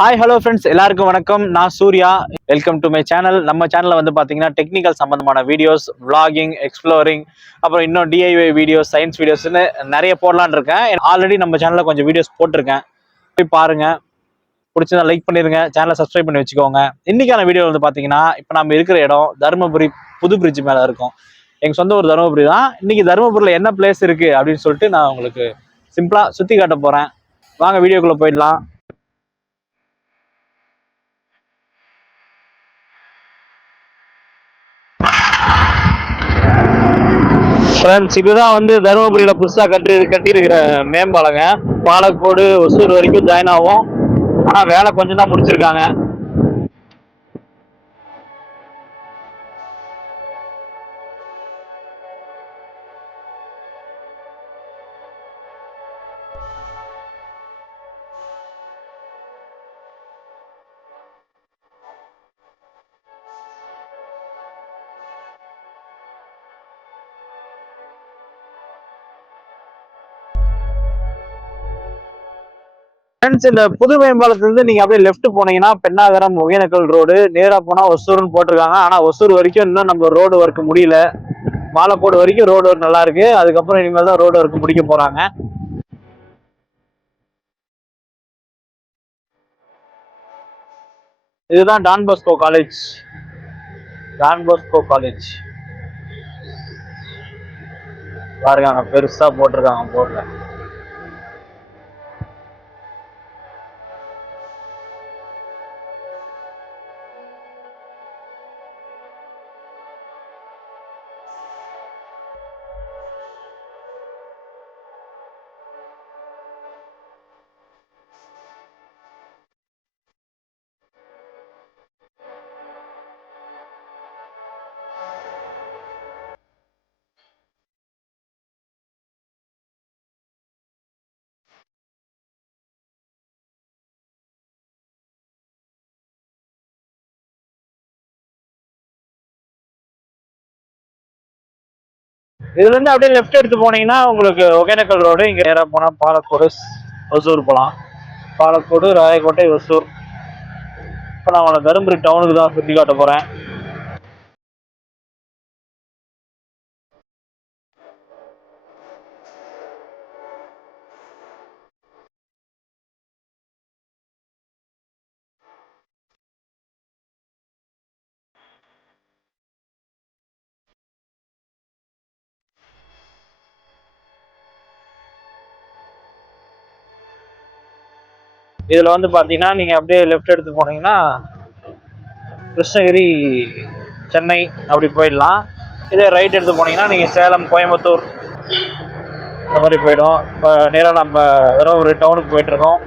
Hi hello friends, எல்லாருக்கும் வணக்கம். நான் Surya. Welcome to my channel. நம்ம சேனலில் வந்து பார்த்தீங்கன்னா டெக்னிக்கல் சம்பந்தமான வீடியோஸ், vlogging, எக்ஸ்ப்ளோரிங், அப்புறம் இன்னும் டிஐஒய் வீடியோஸ், சயின்ஸ் வீடியோஸ்னு நிறைய போடலான்னு இருக்கேன். ஆல்ரெடி நம்ம சேனலில் கொஞ்சம் வீடியோஸ் போட்டிருக்கேன், போய் பாருங்க. பிடிச்சதா லைக் பண்ணிருங்க, சேனலை சப்ஸ்கிரைப் பண்ணி வச்சுக்கோங்க. இன்னைக்கான வீடியோ வந்து பார்த்தீங்கன்னா, இப்போ நம்ம இருக்கிற இடம் தருமபுரி புது பிரிட்ஜ் மேலே இருக்கும். எங்கள் சொந்த ஊர் தருமபுரி தான். இன்னைக்கு தருமபுரியில் என்ன பிளேஸ் இருக்கு அப்படின்னு சொல்லிட்டு நான் உங்களுக்கு சிம்பிளாக சுற்றி காட்ட போகிறேன். வாங்க வீடியோக்குள்ளே போயிடலாம். ஃப்ரெண்ட்ஸ், இதுதான் வந்து தருமபுரியில புதுசா கட்டியிருக்கிற மேம்பாலங்க. பாலக்கோடு ஒசூர் வரைக்கும் ஜாயின் ஆகும். ஆனா வேலை கொஞ்சம் தான் முடிச்சிருக்காங்க. ஃப்ரெண்ட்ஸ், இந்த புது மேம்பாலத்திலிருந்து நீங்க அப்படியே லெஃப்ட் போனீங்கன்னா பெண்ணாகரம் ஒகேனக்கல் ரோடு, நேரா போனா ஒசூர்னு போட்டிருக்காங்க. ஆனா ஒசூர் வரைக்கும் இன்னும் நம்ம ரோடு ஒர்க் முடியல. பாலக்கோடு வரைக்கும் ரோடு ஒர்க் நல்லா இருக்கு. அதுக்கப்புறம் இனிமேல் தான் ரோடு ஒர்க் முடிக்க போறாங்க. இதுதான் Don Bosco college. Don Bosco college பாருங்க, அங்க பெருசா போட்டிருக்காங்க போர்டுல. இதுல இருந்து அப்படியே லெஃப்ட் எடுத்து போனீங்கன்னா உங்களுக்கு ஒகேனக்கல் ரோடு. இங்க நேரா போனா பாலக்கோடு ஒசூர் போகலாம். பாலக்கோடு, ராயக்கோட்டை, ஒசூர். இப்போ நான் உங்களை தருமபுரி டவுனுக்கு தான் சுற்றி காட்ட போறேன். இதுல வந்து பாத்தீங்கன்னா நீங்க அப்படியே லெஃப்ட் எடுத்து போனீங்கன்னா கிருஷ்ணகிரி, சென்னை அப்படி போயிடலாம். இதே ரைட் எடுத்து போனீங்கன்னா நீங்க சேலம், கோயம்புத்தூர் இந்த மாதிரி போயிடும். இப்போ நேராக நம்ம தருமபுரி டவுனுக்கு போயிட்டு இருக்கோம்.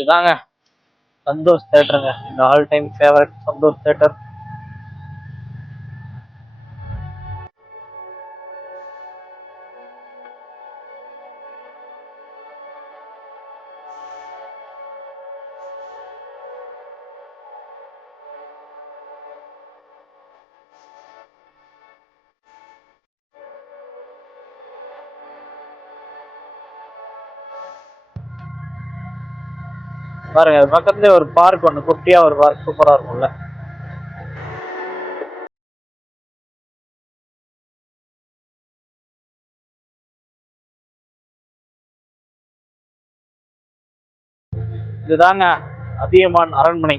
இதுதாங்க சந்தோஷ் தேட்டருங்க. இந்த all time favourite Santosh theatre. பாருங்க, பக்கத்துலேயே ஒரு பார்க் ஒன்று, குட்டியா ஒரு பார்க் சூப்பரா இருக்கும்ல. இதுதாங்க அதியமான் அரண்மனை.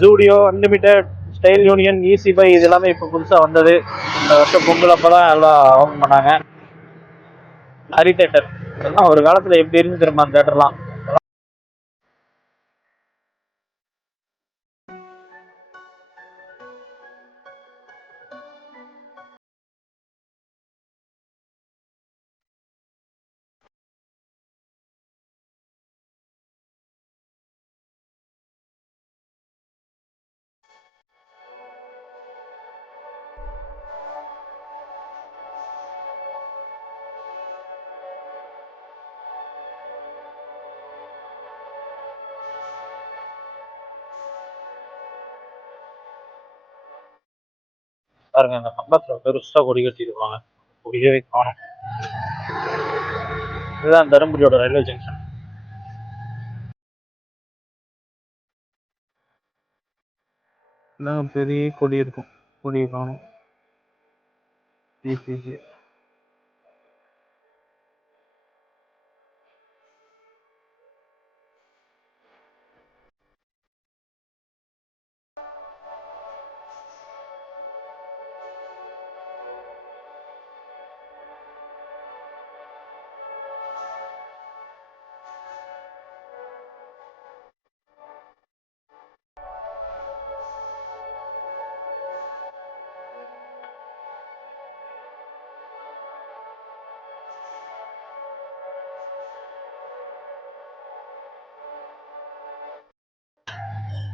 Zudio, unlimited, style union, easy buy இது எல்லாமே இப்போ புதுசாக வந்தது. இந்த வருஷம் பொங்கல் அப்போ தான் எல்லாம் ஓப்பன் பண்ணாங்க. ஹரி தேட்டர் இதெல்லாம் ஒரு காலத்தில் எப்படி இருந்து தெரியுமா அந்த தேட்டர்லாம். பாருங்க அந்த கம்பத்தில் பெருசாக கொடி கட்டிடுவாங்க, கொடியே காணும். இதுதான் தருமபுரியோட ரயில்வே ஜங்ஷன். பெரிய கொடி இருக்கும், கொடியை காணும்.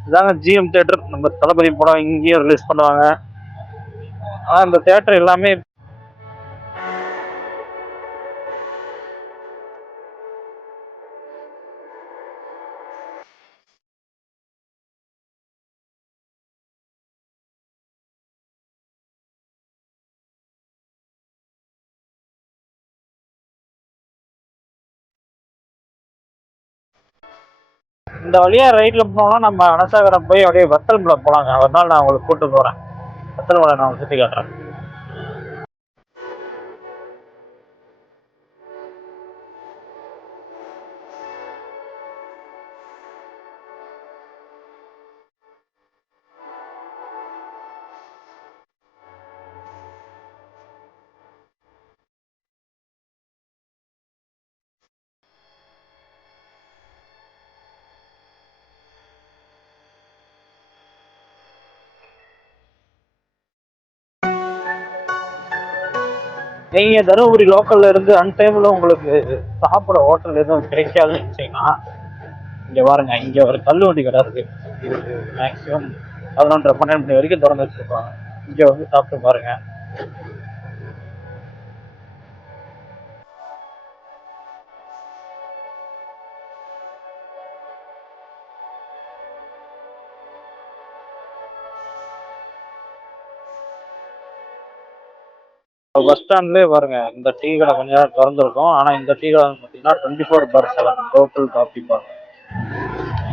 இதாங்க ஜிஎம் தேட்டர். நம்ம தளபதி படம் இங்கேயும் ரிலீஸ் பண்ணுவாங்க. ஆனால் இந்த தேட்டர் எல்லாமே இந்த வழியா ரைட்ல போனோம்னா நம்ம அனசாகரம் போய் அப்படியே வத்தல் மலை போலாங்க. ஒரு நாள் நான் உங்களுக்கு கூட்டு போறேன். வத்தல் மலை நான் சுற்றி காட்டுறேன். நீங்க தருமபுரி லோக்கல்ல இருந்து அன்டைம்ல உங்களுக்கு சாப்பிட ஹோட்டல் எதுவும் கிடைக்காதுன்னு நினைச்சீங்கன்னா இங்க பாருங்க, இங்க ஒரு தள்ளுவண்டி கடை இருக்கு. இது மேக்சிமம் 11:30 12 மணி வரைக்கும் திறந்து வச்சிருப்பாங்க. இங்க வந்து சாப்பிட்டு பாருங்க. பஸ் ஸ்டாண்ட்லேயே பாருங்க, இந்த டீ கடை கொஞ்ச நேரம் திறந்துருக்கும். ஆனால் இந்த டீ கடை பார்த்தீங்கன்னா 24/7 லோக்கல் காஃபி பார்.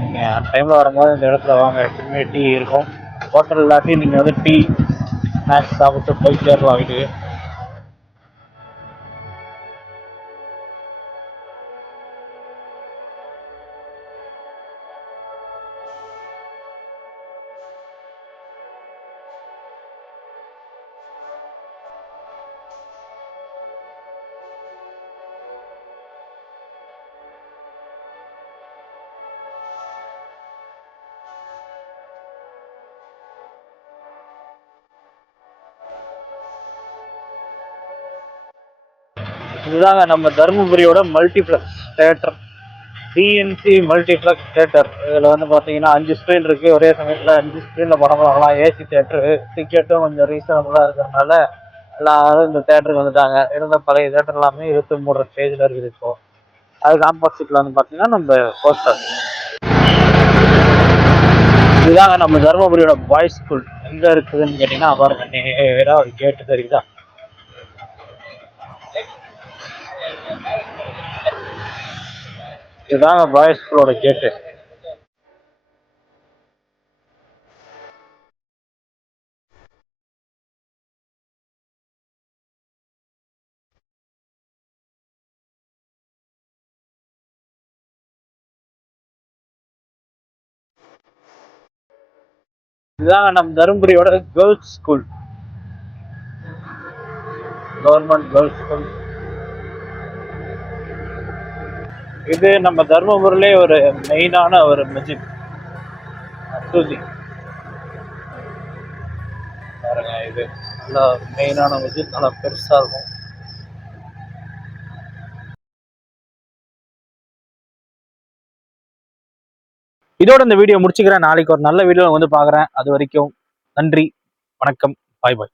நீங்கள் டைமில் வரும்போது இந்த இடத்துல வாங்க, எப்பவுமே டீ இருக்கும். ஹோட்டல் இல்லாட்டி நீங்கள் வந்து டீ ஸ்நாக்ஸ் சாப்பிட்டு போய் சேரலாம் வீட்டுக்கு. இதுதாங்க நம்ம தருமபுரியோட multiplex theatre, TNC multiplex theatre. இதில் வந்து பார்த்தீங்கன்னா 5 ஸ்க்ரீன் இருக்குது. ஒரே சமயத்தில் 5 ஸ்க்ரீனில் படம் பார்க்கலாம். ஏசி தேட்டரு, டிக்கெட்டும் கொஞ்சம் ரீசனபுளாக இருக்கிறதுனால எல்லாரும் இந்த தேட்டருக்கு வந்துட்டாங்க. இருந்த பழைய தேட்டர் எல்லாமே இழுத்து மூடுற ஸ்டேஜில் இருக்குது இப்போ. அதுக்கு ஆப்போசிட்டில் வந்து பார்த்தீங்கன்னா நம்ம போஸ்டர். இதுதாங்க நம்ம தருமபுரியோட பாய்ஸ் ஸ்கூல். எங்கே இருக்குதுன்னு கேட்டிங்கன்னா பாருங்க, நேராக ஒரு கேட்டு தெரியுதா. இதுதாங்க பாய்ஸ் ஸ்கூலோட கேட்டு. இதுதான் நம்ம தருமபுரியோட girls school, government girls school. இது நம்ம தருமபுரியிலே ஒரு மெயினான ஒரு மஸ்ஜித் மசூதி பாருங்க. இது நல்லா மெயினான மஸ்ஜித், நல்லா பெருசா இருக்கும். இதோட இந்த வீடியோ முடிச்சுக்கிறேன். நாளைக்கு ஒரு நல்ல வீடியோ வந்து பாக்குறேன். அது வரைக்கும் நன்றி, வணக்கம், பாய் பாய்.